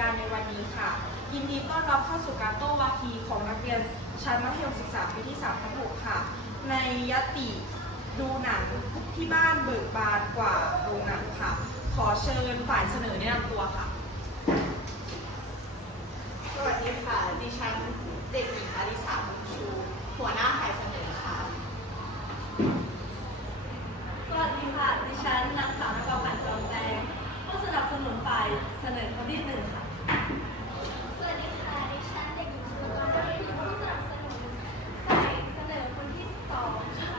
การในวันนี้ค่ะ ยินดีต้อนรับเข้าสู่การโต้วาทีของนักเรียนชั้นมัธยมศึกษาปีที่3ทับ6ค่ะ ในยติดูหนังที่บ้านเบิกบานกว่าโรงหนังค่ะ ขอเชิญฝ่ายเสนอแนะนำตัวค่ะ สวัสดีค่ะ ดิฉันเด็กหญิงอริสาบุญชู หัวหน้าฝ่ายเสนอค่ะ สวัสดีค่ะ ดิฉันนางสาวนกพันธ์จอมแดงผู้สนับสนุนฝ่ายเสนอคนที่หนึ่งค่ะ สวัสดีค่ะ ดิฉันเด็กหญิงสุภาพรผู้สนับสนุนฝ่ายเสนอคนที่สองค่ะ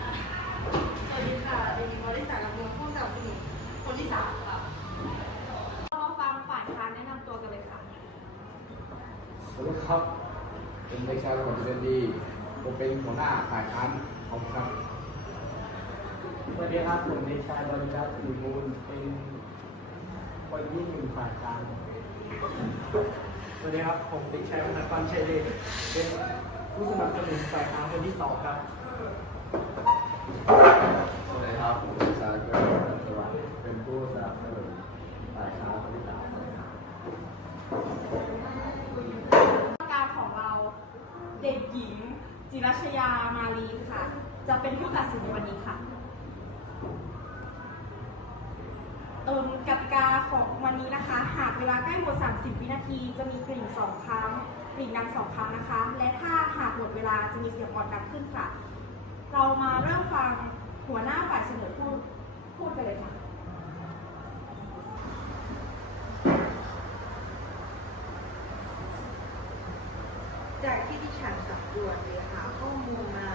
สวัสดีค่ะเด็กหญิงวริษาลำดวนผู้สนับสนุนคนที่สามค่ะ เรามาฟังฝ่ายค้านแนะนำตัวกันเลยค่ะ สวัสดีครับ เป็นเด็กชายระบบเรียนดีผมเป็นหัวหน้าฝ่ายค้านของครับสวัสดีครับผมเด็กชายบริจักษ์สีมูลเป็นคนที่หนึ่งฝ่ายกลางสวัสดีครับผมเด็กชายวันปันชัยเดชเป็นผู้สนับสนุนฝ่ายค้านคนที่สองครับสวัสดีครับผมเป็นชายเกิดสวัสดิ์เป็นผู้สนับสนุนฝ่ายค้านคนที่สามครับ การของเราเด็กหญิง จิ รัชยามาลีค่ะ จะเป็นผู้ตัดสินวันนี้ค่ะเอิมกติกาของวันนี้นะคะ หากเวลาใกล้หมด 30 วินาที จะมีกริ่งสองครั้งกริ่งดังสองครั้งนะคะ และถ้าหากหมดเวลาจะมีเสียงอ่อนดังขึ้นค่ะ เรามาเริ่มฟังหัวหน้าฝ่ายเสนอพูดพูดกันเลยค่ะจากที่ดิฉันสำรวจหรือหา ข้อมูลมา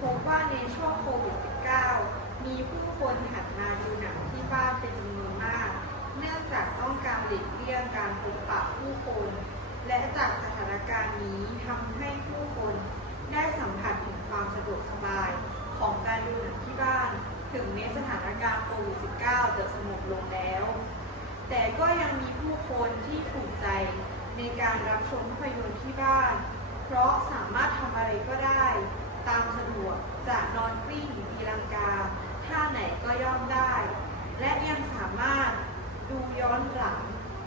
พบว่าในช่วงโควิด -19 มีผู้คนหันมาดูหนังที่บ้านเป็นจำนวนมาก เนื่องจากต้องการหลีกเลี่ยงการพบปะผู้คน และจากสถานการณ์นี้ทำให้ผู้คนได้สัมผัสถึงความสะดวกสบายของการดูหนังที่บ้าน ถึงแม้สถานการณ์โควิด -19 จะสงบลงแล้ว แต่ก็ยังมีผู้คนที่ถูกใจในการรับชมภาพยนตร์ที่บ้าน ราะสามารถทำอะไรก็ได้ ตามสะดวกจะนอนกลิ้งตีลังกาท่าไหนก็ย่อมได้ และยังสามารถดูย้อนหลัง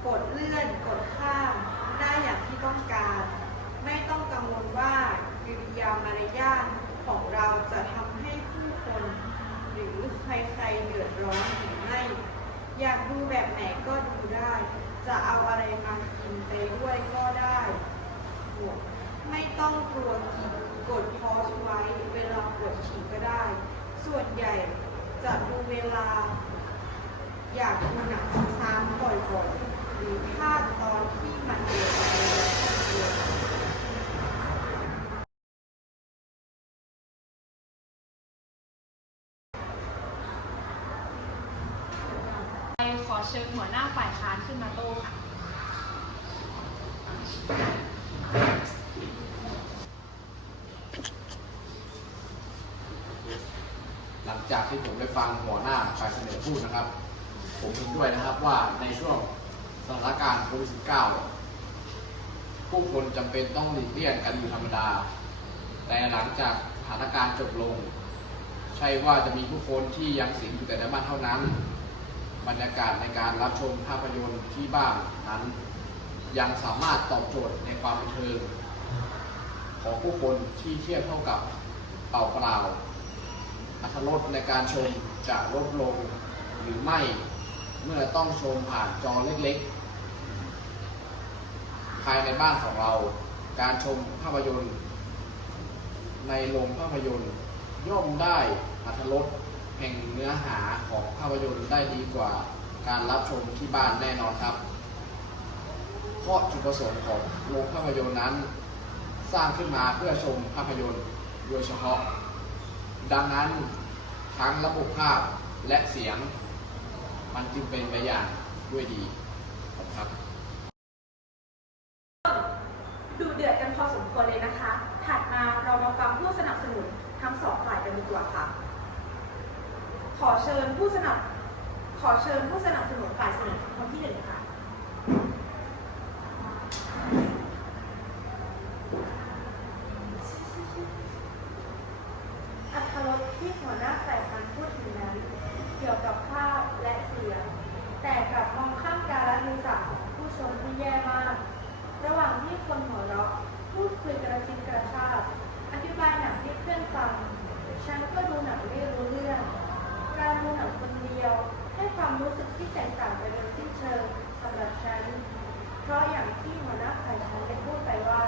กดเลื่อน กดข้าม ได้อย่างที่ต้องการ ไม่ต้องกังวลว่ากิริยามารยาทของเราจะทำให้ผู้คน หรือใครๆเดือดร้อนหรือไม่ อยากดูแบบไหนก็ดูได้ จะเอาอะไรมากินไปด้วยก็ได้บวกไม่ต้องกลัวกินกดพอสไว้เวลาปวดฉี่ก็ได้ ส่วนใหญ่จะดูเวลา อยากดูหนังซ้ำๆบ่อยๆ หรือพลาดตอนที่มันเดือดไปแล้วก็เดือด ไป ขอเชิญหัวหน้าฝ่ายค้านขึ้นมาโต้ค่ะ หลังจากที่ผมได้ฟังหัวหน้าฝ่ายเสนอพูดนะครับ ผมเห็นด้วยนะครับว่าในช่วงสถานการณ์โควิด -19 เนี่ยผู้คนจำเป็นต้องหลีกเลี่ยงกันอยู่ธรรมดา แต่หลังจากสถานการณ์จบลง ใช่ว่าจะมีผู้คนที่ยังสิงอยู่แต่ในบ้านเท่านั้น บรรยากาศในการรับชมภาพยนตร์ที่บ้านนั้น ยังสามารถตอบโจทย์ในความบันเทิงของผู้คนที่เทียบเท่ากับเป่าเปล่าอัตรสในการชมจะลดลงหรือไม่เมื่อต้องชมผ่านจอเล็กๆ ภายในบ้านของเรา การชมภาพยนตร์ ในโรงภาพยนตร์ย่อมได้อัตรส แห่งเนื้อหาของภาพยนตร์ได้ดีกว่าการรับชมที่บ้านแน่นอนครับ เพราะจุดประสงค์ของโรงภาพยนตร์นั้น สร้างขึ้นมาเพื่อชมภาพยนตร์โดยเฉพาะ ดังนั้นทั้งระบบภาพและเสียง มันจึงเป็นไปอย่างด้วยดีครับดูเดือดกันพอสมควรเลยนะคะ ถัดมาเรามาฟังผู้สนับสนุนทั้งสองฝ่ายกันดีกว่าค่ะ ขอเชิญผู้สนับ ขอเชิญผู้สนับสนุนฝ่ายเสนอคนที่หนึ่งค่ะ อัตรสที่หัวหน้าฝ่ายการพูดถึงนั้น เกี่ยวกับภาพและเสียง แต่กลับมองข้ามการละเทศะของผู้ชมที่แย่มาก คุยกระซิบกระชากอธิบายหนังให้เพื่อนฟัง ฉันก็ดูหนังไม่รู้เรื่อง การดูหนังคนเดียว ให้ความรู้สึกที่แตกต่างไปโดยสิ้นเชิงสำหรับฉัน เพราะอย่างที่หัวหน้าฝ่ายฉันได้พูดไปว่า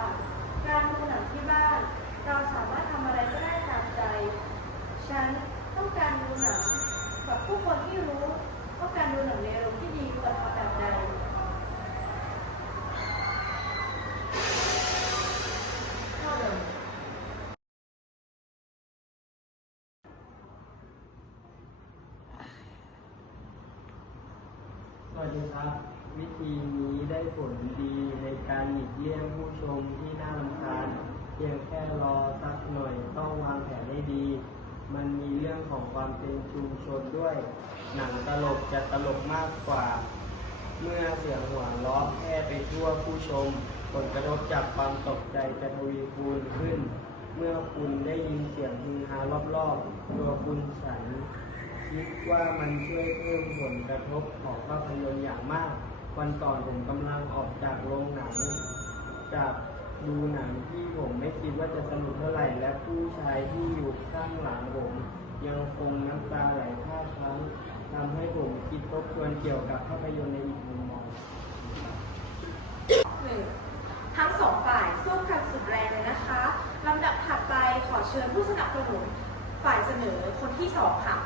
การดูหนังที่บ้าน เราสามารถทำอะไรก็ได้ตามใจ ฉันต้องการดูหนังกับผู้คนที่รู้ว่าการดูหนังในโรงที่ดีควรทำแบบใด สวัส ดีครับ วิธีนี้ได้ผลดีในการหลีกเลี่ยงผู้ชมที่น่ารำคาญเพียงแค่รอสักหน่อยต้องวางแผนให้ดี มันมีเรื่องของความเป็นชุมชนด้วย หนังตลกจะตลกมากกว่า เมื่อเสียงหัวเราะแพร่ไปทั่วผู้ชม ผลกระทบจากความตกใจจะทวีคูณขึ้น เมื่อคุณได้ยินเสียงฮือฮารอบๆตัวคุณฉัน คิดว่ามันช่วยเพิ่มผลกระทบของภาพยนตร์อย่างมาก วันก่อนผมกำลังออกจากโรงหนัง จากดูหนังที่ผมไม่คิดว่าจะสนุกเท่าไหร่ และผู้ชายที่อยู่ข้างหลังผม ยังคงน้ำตาไหลพรากพรั้งทำให้ผมคิดทบทวนเกี่ยวกับภาพยนตร์ในอีกมุมมอง หนึ่งทั้งสองฝ่ายสู้กันสุดแรงเลยนะคะลำดับถัดไปขอเชิญผู้สนับสนุนฝ่ายเสนอคนที่สองค่ะ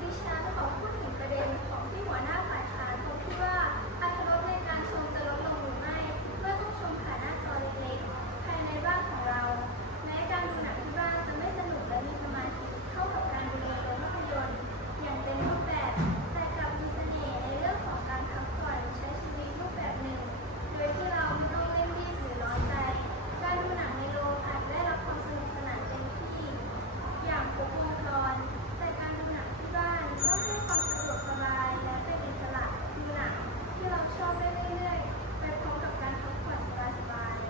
ดิฉันขอพูดถึงประเด็นของที่หัวหน้าฝ่ายค้านเขาคิดว่าอรรถรสในการชมจะลดลงหรือไม่เมื่อต้องชมผ่านหน้าจอเล็กๆภายในบ้านของเรา แม้การดูหนังที่บ้านจะไม่สนุกและมีสมาธิเท่ากับการดูในโรงภาพยนตร์อย่างเต็มรูปแบบ แต่กลับมีเสน่ห์ในเรื่องของการพักผ่อนใช้ชีวิตรูปแบบหนึ่ง โดยที่เราไม่ต้องเร่งรีบหรือร้อนใจ การดูหนังในโรงอาจได้รับความสนุกสนานเต็มที่ อย่างครบวงจร แต่การดูหนังที่บ้านก็ให้ความสะดวกสบายและเป็นอิสระดูหนังที่เราชอบได้เรื่อยๆ ไปพร้อมกับการพักผ่อนสบายๆ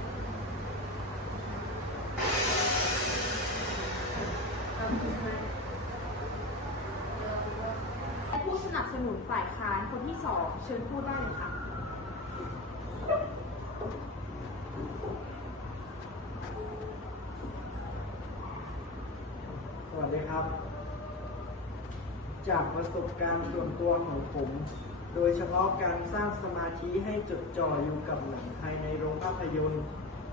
และผู้ส นุนฝ่ายค้านคนที่สองเชิญพูดได้เลยค่ะ สวัสดีครับ จากประสบการณ์ส่วนตัวของผม โดยเฉพาะการสร้างสมาธิให้จดจ่ออยู่กับหนังภายในโรงภาพยนตร์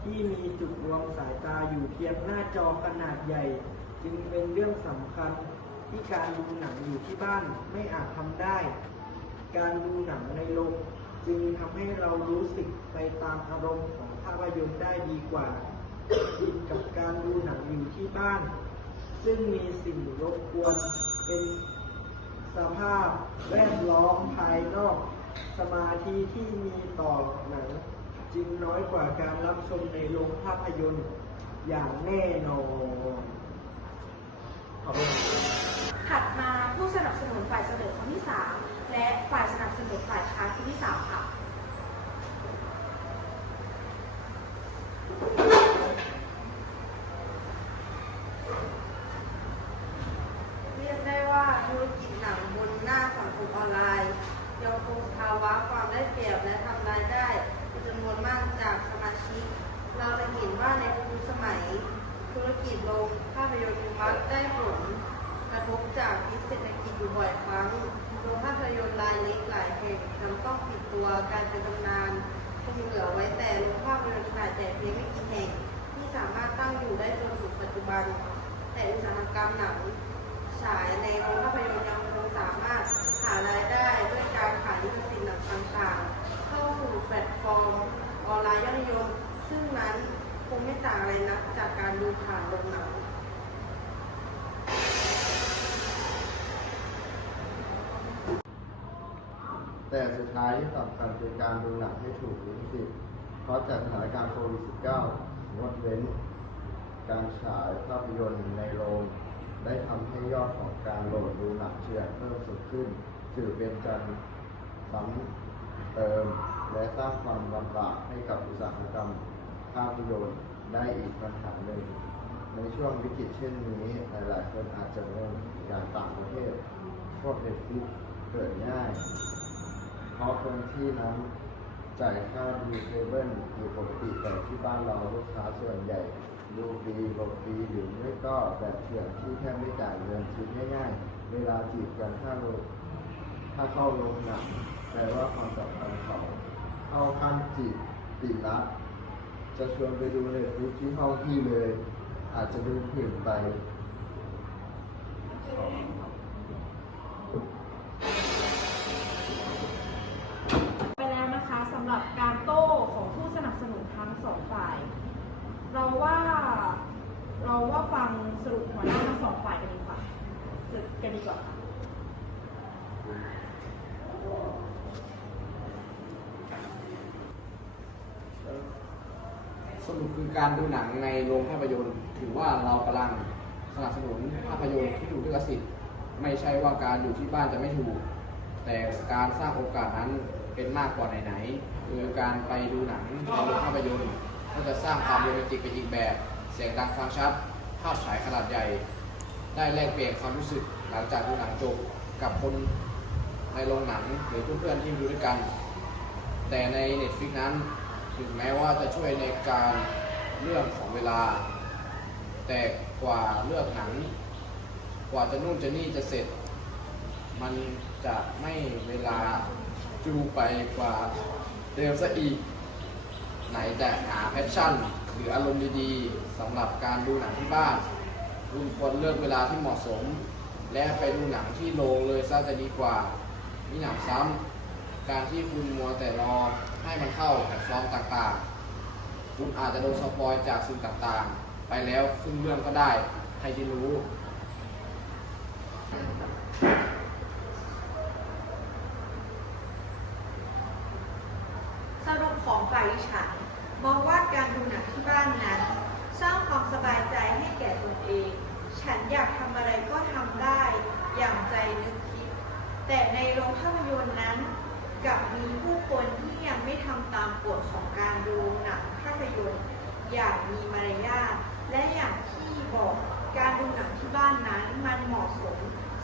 ที่มีจุดรวมสายตาอยู่เพียงหน้าจอขนาดใหญ่ จึงเป็นเรื่องสำคัญ ที่การดูหนังอยู่ที่บ้านไม่อาจทำได้ การดูหนังในโรงจึงทำให้เรารู้สึกไปตามอารมณ์ของภาพยนตร์ได้ดีกว่าผิดกับการดูหนังอยู่ที่บ้าน ซึ่งมีสิ่งรบกวนเป็นสภาพแวดล้อมภายนอก สมาธิที่มีต่อหนัง จึงน้อยกว่าการรับชมในโรงภาพยนตร์อย่างแน่นอนขอบคุณ ถัดมาผู้สนับสนุนฝ่ายเสนอคนที่สามและฝ่ายสนับสนุนฝ่ายค้านคนที่สามค่ะเรียกได้ว่าธุรกิจหนังบนหน้าสังคมออนไลน์ยังคงภาวะความได้เปรียบและทำรายได้เป็นจำนวนมากจากสมาชิก เราจะเห็นว่าในทุกสมัย ธุรกิจโรงภาพยนตร์มักได้ผล ระทบจากพิษเศรษฐกิจอยู่บ่อยครั้งโรงภาพยนตร์รายเล็กหลายแห่งจำต้องปิดตัวการเป็นตำนานคงเหลือไว้แต่โรงภาพยนตร์ขนาดใหญ่เพียงไม่กี่แห่ง ที่สามารถตั้งอยู่ได้จนถึงปัจจุบัน แต่อุตสาหกรรมหนังฉายในโรงภาพยนตร์ยังคงสามารถหารายได้ด้วยการขายลิขสิทธิ์หนังต่างๆ เข้าสู่แพลตฟอร์มออนไลน์ยอดนิยม ซึ่งนั้นคงไม่ต่างอะไรนักจาก แต่สุดท้ายที่สำคัญคือการดูหนังให้ถูกลิขสิทธิ์เพราะจากสถานการณ์โควิด -19 งดเว้น การฉายภาพยนตร์ในโรง ได้ทำให้ยอดของการโหลดดูหนังเถื่อเพิ่มสูงขึ้นถือเป็นการซ้ำเติม และสร้างความลำบากให้กับอุตสาหกรรมภาพยนตร์ได้อีกปัญหาหนึ่งในช่วงวิกฤตเช่นนี้หลายๆคนอาจจะงงอย่างต่างประเทศพวกเน็ตฟลิกเกิดง่าย เพราะคนที่นั้นจ่ายค่าดูเคเบิลอยู่ปกติแต่ที่บ้านเราลูกค้าส่วนใหญ่ดูฟรีหลบฟรีหรือไม่ก็แบบเถื่อนที่แทบไม่จ่ายเงินคิดง่ายๆ เวลาจีบกันถ้าลงถ้าเข้าโรงหนังแปลว่าความสัมพันธ์เขาเข้าขั้นจีบติดรักจะชวนไปดูเน็ตฟลิกที่ห้องพี่เลย อาจจะดูผิวไป รุปคือการดูหนังในโรงภาพยนตร์ ถือว่าเรากำลังสนับสนุนภาพยนตร์ที่ถูกลิขสิทธิ์ไม่ใช่ว่าการอยู่ที่บ้านจะไม่ถูก แต่การสร้างโอกาสนั้นเป็นมากกว่าไหนๆคือการไปดูหนังในโรงภาพยนตร์ก็จะสร้างความโรแมนติกไปอีกแบบ เสียงดังฟังชัด ภาพฉายขนาดใหญ่ ได้แลกเปลี่ยนความรู้สึกหลังจากดูหนังจบกับคนในโรงหนังหรือเพื่อนๆที่ดูด้วยกัน แต่ใน Netflix นั้น ถึงแม้ว่าจะช่วยในการเรื่องของเวลา แต่กว่าเลือกหนัง กว่าจะนู่นจะนี่จะเสร็จ มันจะไม่เวลาจูไปกว่าเดิมซะอีก ไหนจะหาแพชชั่น หรืออารมณ์ดีๆสำหรับการดูหนังที่บ้านคุณควรเลือกเวลาที่เหมาะสม และไปดูหนังที่โรงเลยซะจะดีกว่ามีหนังซ้ำการที่คุณมัวแต่รอ ให้มันเข้าแพลตฟอร์มต่างๆ คุณอาจจะโดนสปอยจากสิ่งต่างๆ ไปแล้วครึ่งเรื่องก็ได้ ใครที่รู้สรุปของฝ่ายดิฉันมองว่าการดูหนังที่บ้านนั้นสร้างความสบายใจให้แก่ตนเอง ฉันอยากทำอะไรก็ทำได้ อย่างใจนึกคิด แต่ในโรงภาพยนตร์นั้น กับมีผู้คนที่ยังไม่ทำตามกฎของการดูหนังภาพยนตร์อย่างมีมารยาทและอย่างที่บอกการดูหนังที่บ้านนั้นมันเหมาะสม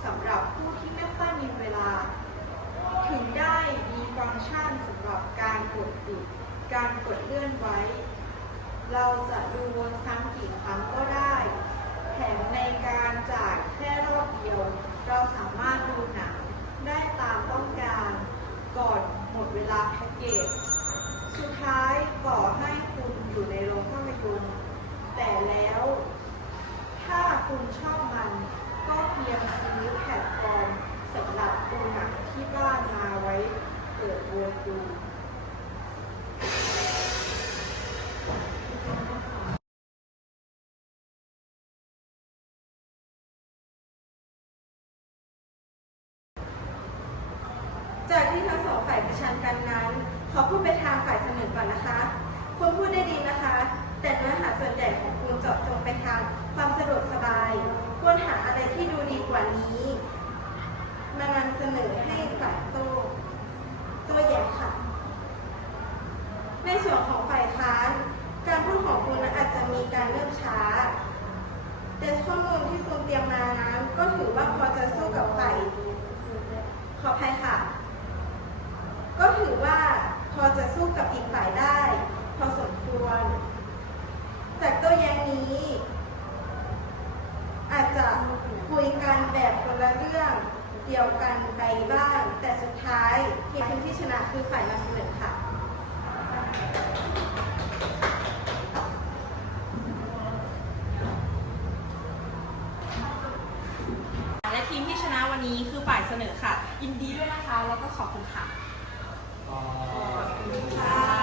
สำหรับผู้ที่ไม่ค่อยมีเวลา ถึงได้มีฟังก์ชันสำหรับการกดปิดการกดเลื่อนไว้ เราจะดูวนซ้ำกี่ครั้งก็ได้ แถมในการจ่ายแค่รอบเดียว เราสามารถดูหนังได้ตามต้องการ ก่อนหมดเวลาแพ็กเกจ สุดท้ายก่อให้คุณอยู่ในโรงภาพยนตร์แต่แล้ว ถ้าคุณชอบมัน ก็เพียงซื้อแพลตฟอร์มสำหรับดูหนังที่บ้านมาไว้เปิดวนดู ชันกันนั้น ขอพูดไปทางฝ่ายเสนอก่อนนะคะ คุณพูดได้ดีนะคะ แต่เนื้อหาส่วนใหญ่ของคุณเจาะจงไปทางความสะดวกสบายควรหาอะไรที่ดูดีกว่านี้ มานำเสนอให้ฝ่ายโต้โต้แย้งค่ะ ในส่วนของฝ่ายค้าน การพูดของคุณอาจจะมีการเริ่มช้า แต่ข้อมูลที่คุณเตรียมมานั้นก็ถือว่าพอจะสู้กับฝ่ายขออภัยค่ะ ก็ถือว่าพอจะสู้กับอีกฝ่ายได้ พอสมควร จากตัวแย้งนี้ อาจจะคุยกัน แบบคนละเรื่องเดียวกันไปบ้าง แต่สุดท้ายทีมที่ชนะคือฝ่ายนำเสนอค่ะและทีมที่ชนะวันนี้คือฝ่ายเสนอค่ะยินดีด้วยนะคะ แล้วก็ขอบคุณค่ะอ่าค่ะ